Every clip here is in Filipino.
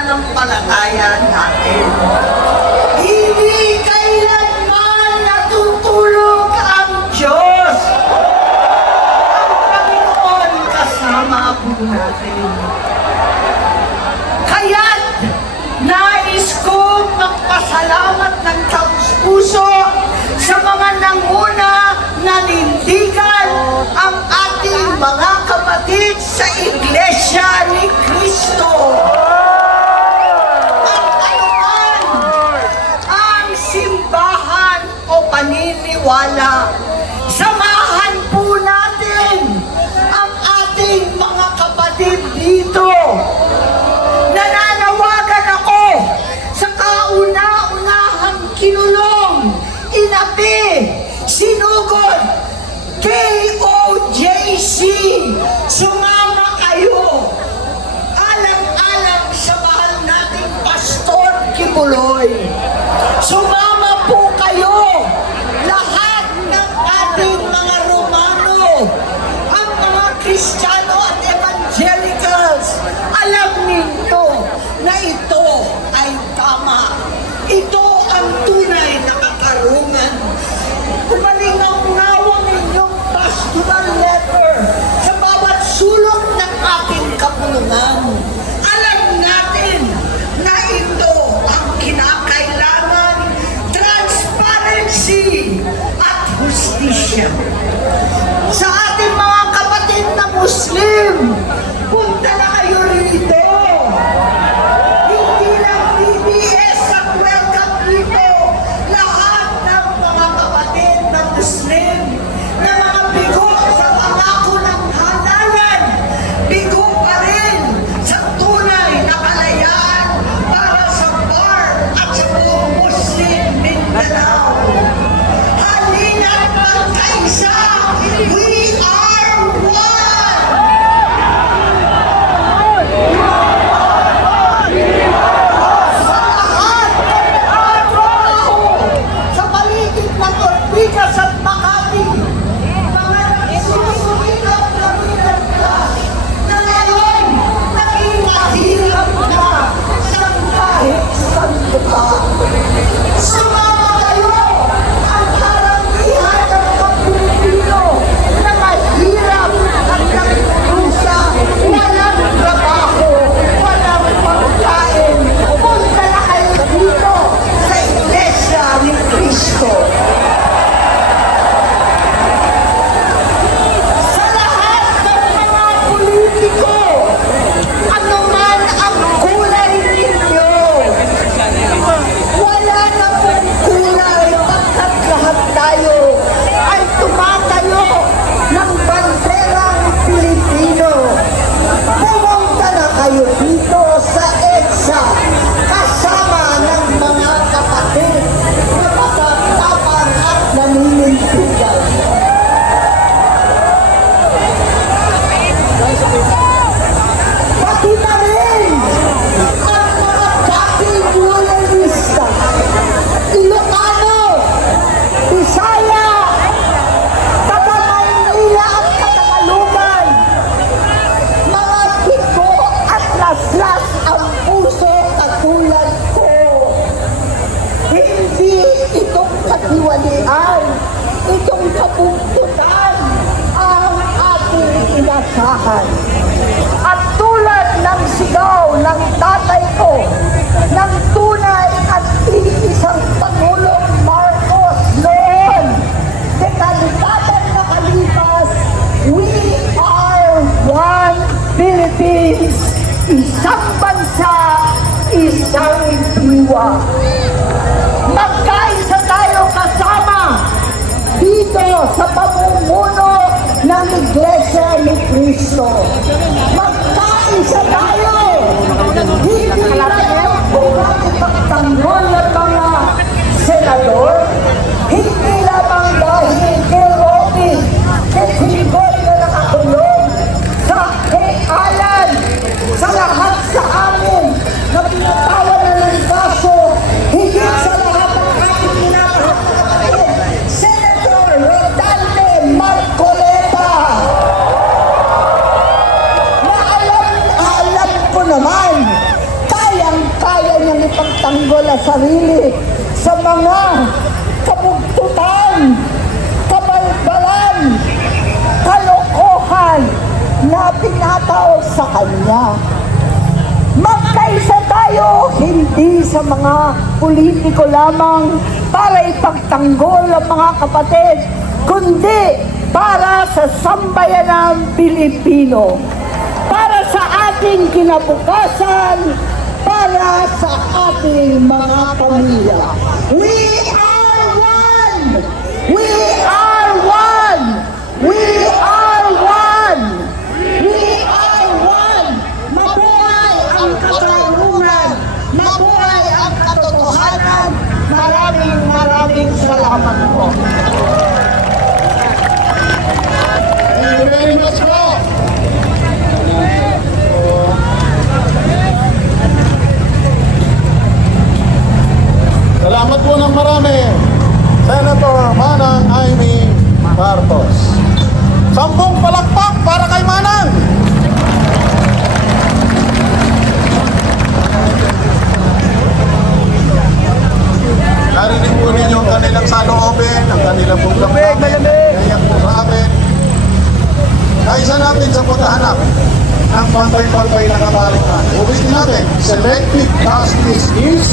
pananampalataya natin. Hindi kailanman natutulog ang Diyos. Ang Panginoon kasama po natin. Kaya't nais kong magpasalamat ng taus-puso sa mga nanguna nanindigan ang ating mga kapatid sa Iglesia ni Cristo. At anuman ang simbahan o paniniwala, samahan po natin ang ating mga kapatid dito. Nananawagan ako sa kauna-unahang kinulong, inapi, sinugod, KOJC, sumama kayo. Alang-alang sa mahal nating Pastor Kibuloy. Sumama po kayo. Lahat ng ating mga Romano, ang mga Kristiyano at Evangelicals, alam ninyo na ito ay tama. Ito ang tunay na katarungan. Kumalingaw-ngawang inyong pastoral letter sa bawat sulok ng ating kapulungan. Alam natin na ito ang kinakailangan, transparency at hustisya. Sa ating mga kapatid na Muslim, punta na kayo rito. Hindi lang BBS ang welcome dito. Lahat ng mga kapatid na Muslim, na mga bigo sa pangako ng halalan, bigo pa rin sa tunay na kalayaan para sa bar at sa buong Muslim Mindanao. Halina't magkaisa, we are one! Sa lahat ng araw, sa paligid ng Ortigas at Makati, mga nagsusumikap na pinagkas na ngayon naging mahirap na sa kahit saan lupa. Sumama kayo ang karamihan ng mga Pilipino na mahirap at nagkusa, walang trabaho, walang pagkain. Punta na kayo dito sa Iglesia ni Cristo. Sa lahat ng mga politiko, anuman ang kulay ninyo, wala na pong kulay pagkat lahat tayo ay tumatayo ng banderang Pilipino. Pumunta na kayo dito sa EDSA kasama ng mga kapatid na matatapang at naninindigan. Pati na rin ang mga dating loyalista, Ilocano, Bisaya, taga-Maynila at Katagalugan, mga bigo at laslas ang puso katulad ko. Hindi itong katiwalian, itong kabuntutan ang ating inasahan. At tulad ng sigaw ng tatay ko, ng tunay at iisang Pangulong Marcos noon, dekalidatan na kalipas, we are one Philippines, isang bansa, isang diwa. Magkaisa tayo kasama dito sa pamumuno ng Iglesia ni Cristo. Magkaisa tayo. Hindi lang kung ipagtanggol ng mga senador, hindi lamang dahil kay Robin, kay Singgol na nakakulong, kay Alan, sa lahat sa amin na pinatawan na ng kaso, higit sa lahat ng aking pinapakapatid, Senator Rodante Marcoleta, na alam ko naman ipagtanggol ang sarili sa mga kabugtutan, kabalbalan, kalokohan na pinataw sa Kanya. Magkaisa tayo, hindi sa mga politiko lamang para ipagtanggol ang mga kapatid, kundi para sa sambayanang Pilipino, para sa ating kinabukasan, para sa ating mga pamilya. We are one! We are one! We are one! We are one! Mabuhay ang katarungan! Mabuhay ang katotohanan! Maraming salamat po. Thank you very much po. Salamat po ng marami, Senator Manang Amy Marcos. 10 palakpak para kay Manang. Narinig po ninyo ang kanilang saloobin, ang kanilang pagkakamit. Ngayon po sa amin. Kaisa natin sa paghahanap ng pantay-pantay na kabalikan. Ulitin natin, selective justice is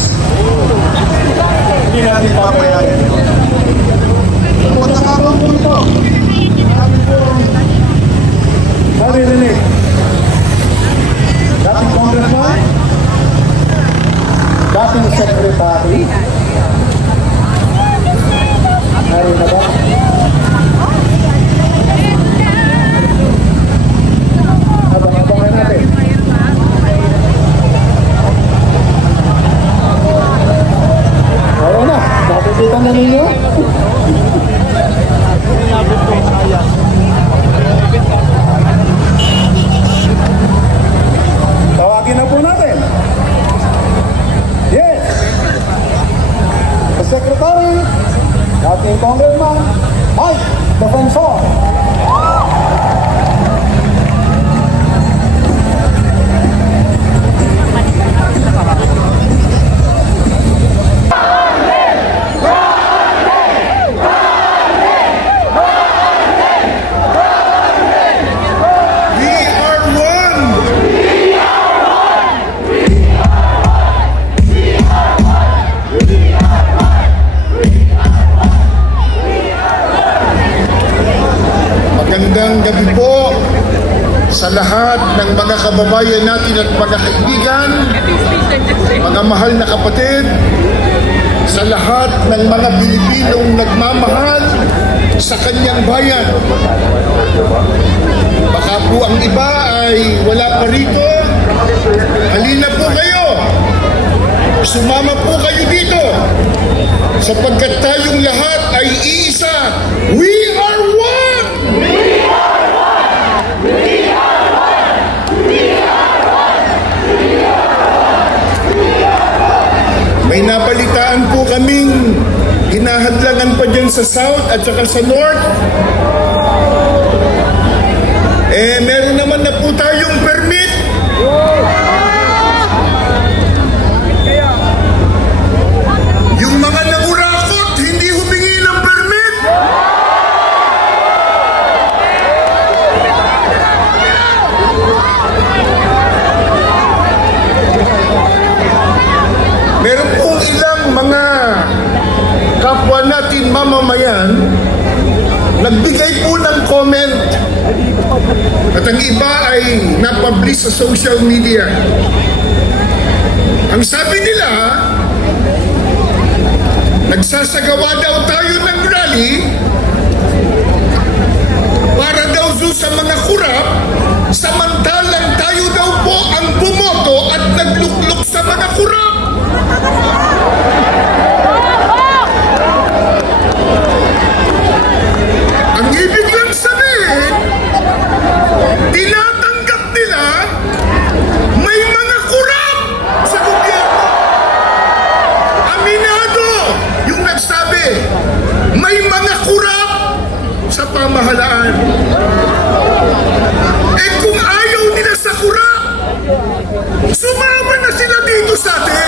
hindi natin papayagan ito. Pagkakabang po ito, sabi po, naririnig. Dating congressman, dating secretary, narinig na ba? Abang-abangan natin. Oo na, nakikita na ninyo. Tawagin na po natin. Yes. The Secretary, dating Congressman, Mike Defensor. Magandang gabi po sa lahat ng mga kababayan natin at mga kaibigan, mga mahal na kapatid, sa lahat ng mga Pilipinong nagmamahal sa kanyang bayan. Baka po ang iba ay wala pa rito. Halina po kayo. Sumama po kayo dito sapagkat tayong lahat ay iisa. We are one! May napalitaan po kaming hinahadlangan pa dyan sa South at saka sa North. Meron naman na po tayong permit. Yung mga nangurakot, hindi humingi ng permit. Meron pong ilang mga kapwa natin mamamayan nagbigay po ng comment at ang iba ay napublish sa social media. Ang sabi nila, nagsasagawa daw tayo ng rally para daw sa mga kurap, samantalang tayo daw po ang bumoto at nagluklok sa mga kurap. Ang ibig lang sabihin, tinatanggap nila may mga kurap sa gobyerno. Aminado yung nagsabi, may mga kurap sa pamahalaan. Eh kung ayaw nila sa kurap, sumama na sila dito sa atin.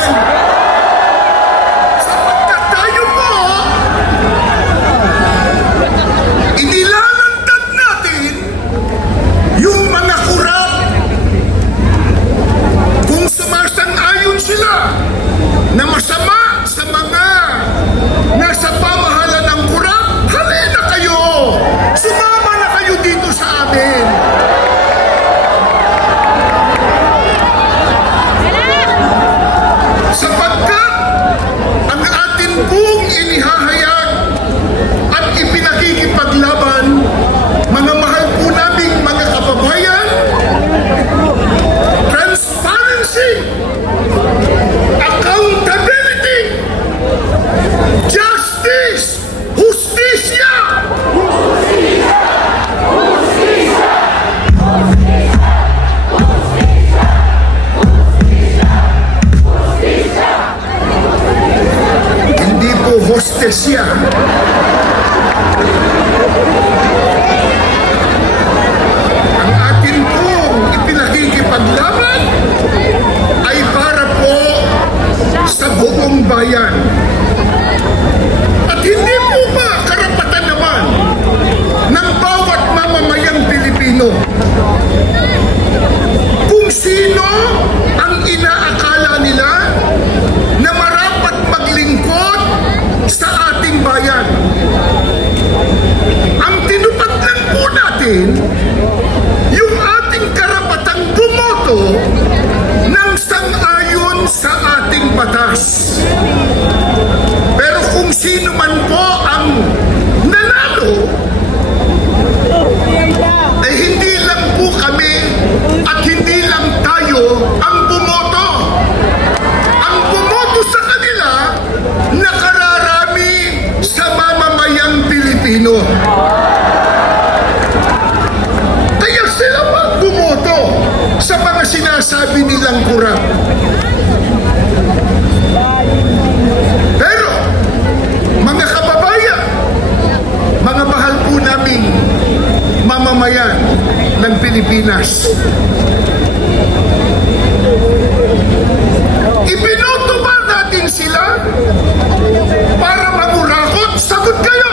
bayan. At hindi po ba karapatan naman ng bawat mamamayang Pilipino kung sino ang inaakala nila na marapat maglingkod sa ating bayan? Ang tinupad lang po natin yung ating karapatang bumoto ng sang-ayon sa ating batas. Pero kung sino man po ang nanalo, eh hindi lang po kami at hindi lang tayo ang bumoto. Ang bumoto sa kanila, nakararami sa mamamayang Pilipino. Kaya sila pa bumoto sa mga sinasabi nilang kurap. Pero, mga kababayan, mga mahal po naming mamamayan ng Pilipinas, ibinoto ba natin sila para mamurakot? Sagot kayo!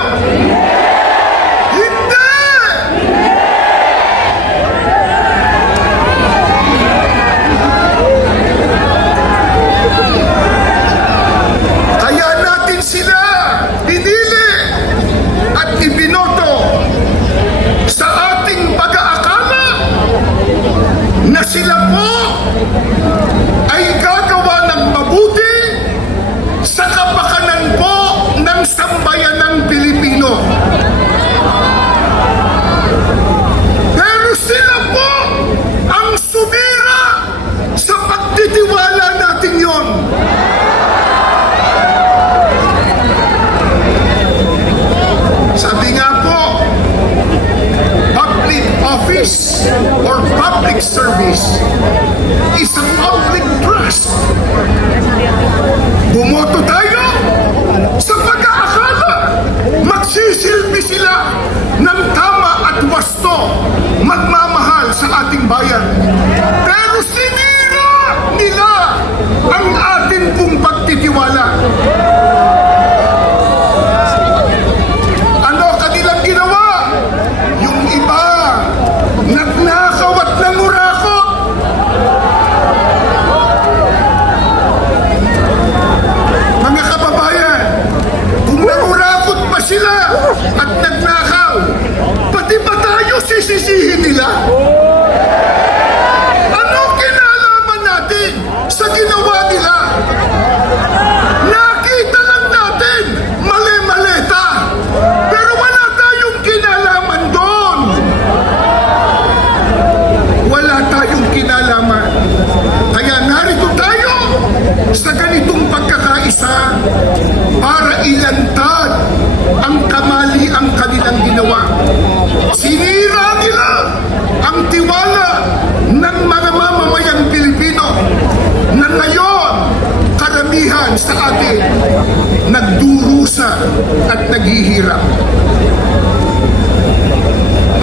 Hindi! Kaya natin sila pinili at ibinoto sa ating pag-aakala na sila po ay gagawa ng mabuti sa kapakanan po ng sambayanang Pilipino. Pero sila po ang sumira sa pagtitiwala natin yon. Sabi nga po, public office or public service is a public trust. Bumoto tayo sa pag-aakala magsisilbi sila ng tama at wasto magmamahal sa ating bayan. Pero sinira nila ang atin pong pagtitiwala. Ano kanilang ginawa? Yung iba, nagnakaw at nangurakot. Mga kababayan, kung nangurakot pa sila at nagnakaw, pati ba tayo sisisihin nila? Ano kinalaman natin sa ginawa nila? Nakita lang natin, mali-maleta. Pero wala tayong kinalaman doon. Wala tayong kinalaman. Kaya narito tayo sa ganitong pagkakaisa para ilantad ang kamali ang kanilang ginawa. Sinira nila ang tiwala ng mga mamamayang Pilipino na ngayon karamihan sa atin nagdurusa at naghihirap.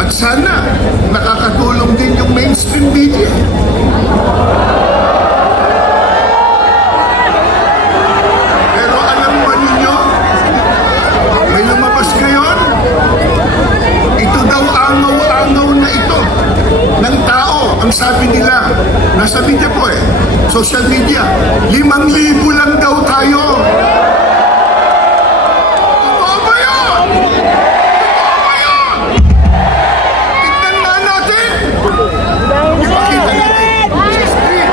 At sana nakakatulong din yung mainstream media. Pero alam ba ninyo, may lumabas ngayon, ito daw angaw-angaw na ito ng tao. Ang sabi nila, nasa media po social media, 5,000 lang daw tayo. Totoo ba yun? Totoo ba yun? Tignan nga natin. Ipakita natin sa screen.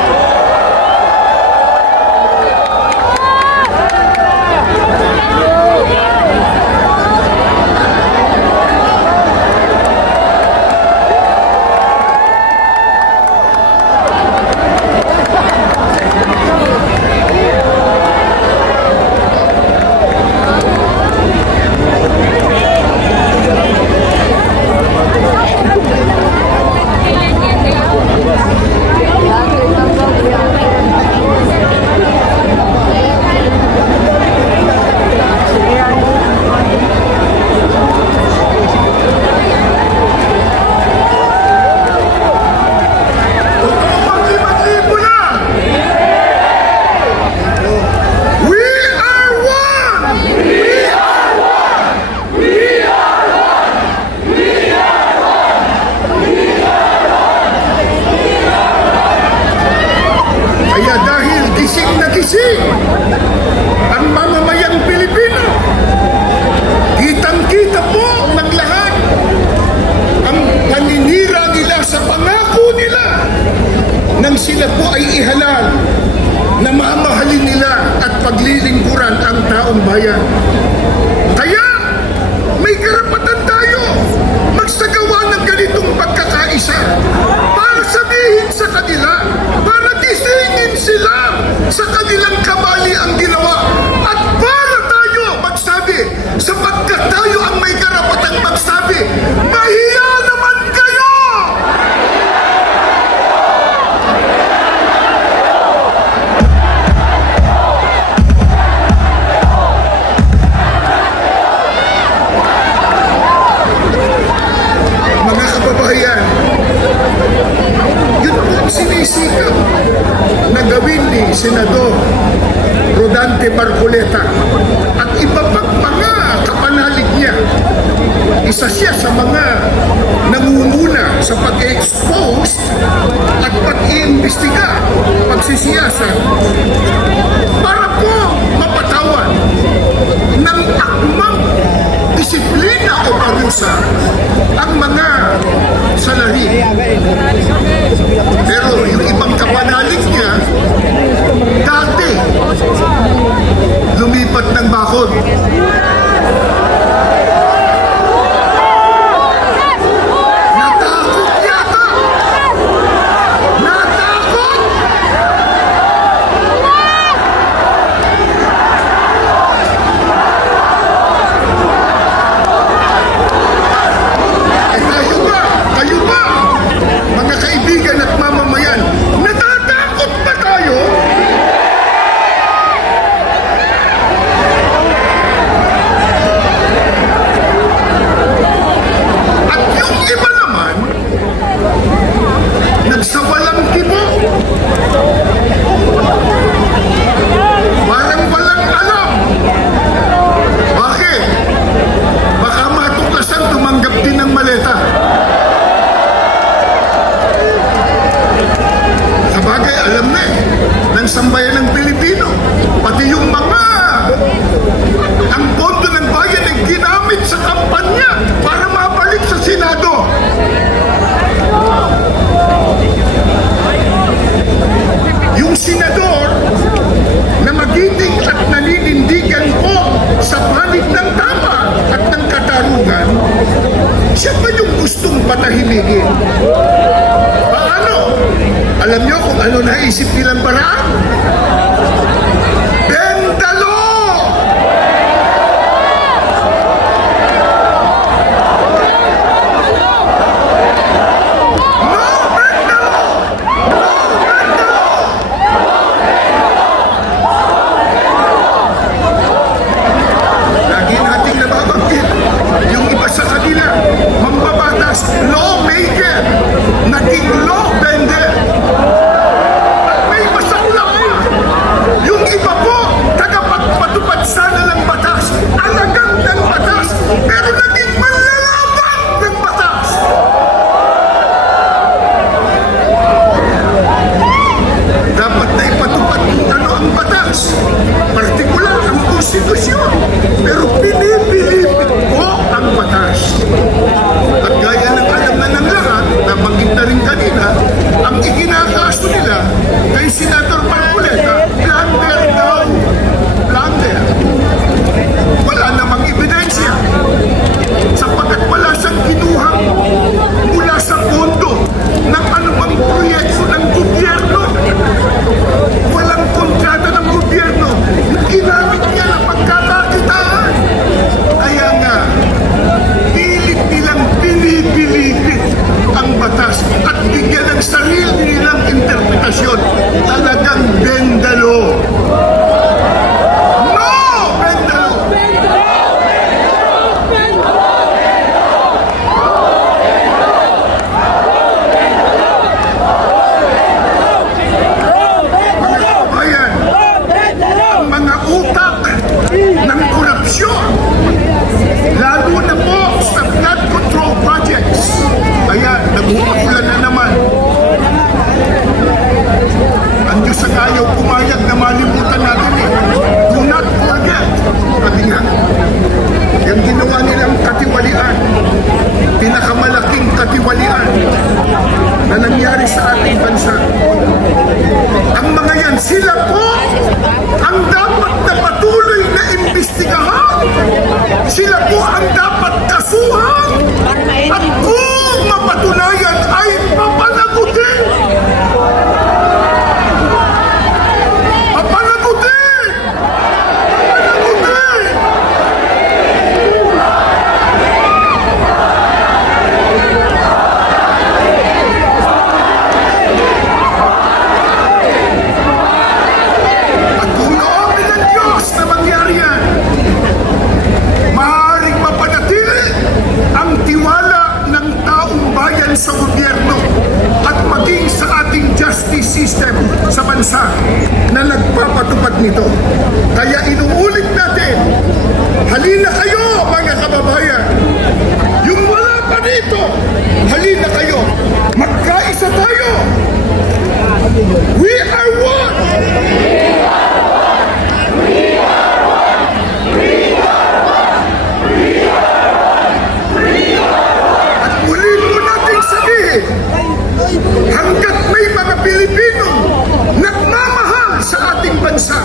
mamahalin nila at paglilingkuran ang taong bayan. Kaya, may karapatan tayo magsagawa ng ganitong pagkakaisa para sabihin sa kanila, para gisingin sila sa kanilang kamali ang ginawa, at para tayo magsabi, sapagkat tayo ang may karapatang magsabi, mahiya naman kayo! Mga kababayan, yun po ang sinisikap na gawin ni Senador Rodante Marcoleta at iba pang mga kapanalig niya. Isa siya sa mga nangunguna sa pag-expose at pag-iimbestiga, pagsisiyasat para po mapatawan ng akmang disiplina o parusa ang mga salarin. Pero yung ibang kapanalig niya, dati, lumipat ng bakod. Natakot yata! Natakot! Kayo ba, mga kaibigan at mamamayan, natatakot ba tayo? At yung iba naman, nagsawalang kibo. Parang walang alam. Bakit? Baka matuklasan tumanggap din ng maleta. Sabagay, alam na ng sambayan ng Pilipino. Pati yung mga ang pondo ng bayan ay ginamit sa kampanya para mabalik sa Senado. Yung senador na magiting at naninindigan po sa panig ng tama at ng katarungan, siya pa yung gustong patahimigin. Paano? Alam niyo kung ano naisip nilang paraan? Bendalo! No bendalo! No bendalo! Lagi nating nababanggit yung iba sa kanila, mambabatas, lawmaker, naging law bender. At may masaklap pa. Yung iba po, tagapagpatupad sana ng batas, alagang ng batas, pero naging manlalaban ng batas. Dapat na ipatupad kung ano ang batas, partikular ang konstitusyon, pero pinipilipit ko ang batas. At gaya ng alam na ng lahat, nabanggit na rin kanina, ang ikinakaso nila kay Senator Marcoleta, blunder daw. Blunder. Wala namang ebidensya. Sapagkat wala siyang kinuhang mula sa pondo ng anumang proyekto ng gobyerno. Walang kontrata ng gobyerno na ginamit niya na pagkakakitaan. nito. Kaya inuulit natin, halina kayo mga kababayan. Yung wala pa dito, halina kayo. Magkaisa tayo. We are one. At muli po nating sabihin, hanggat may mga Pilipino nagmamahal sa ating bansa,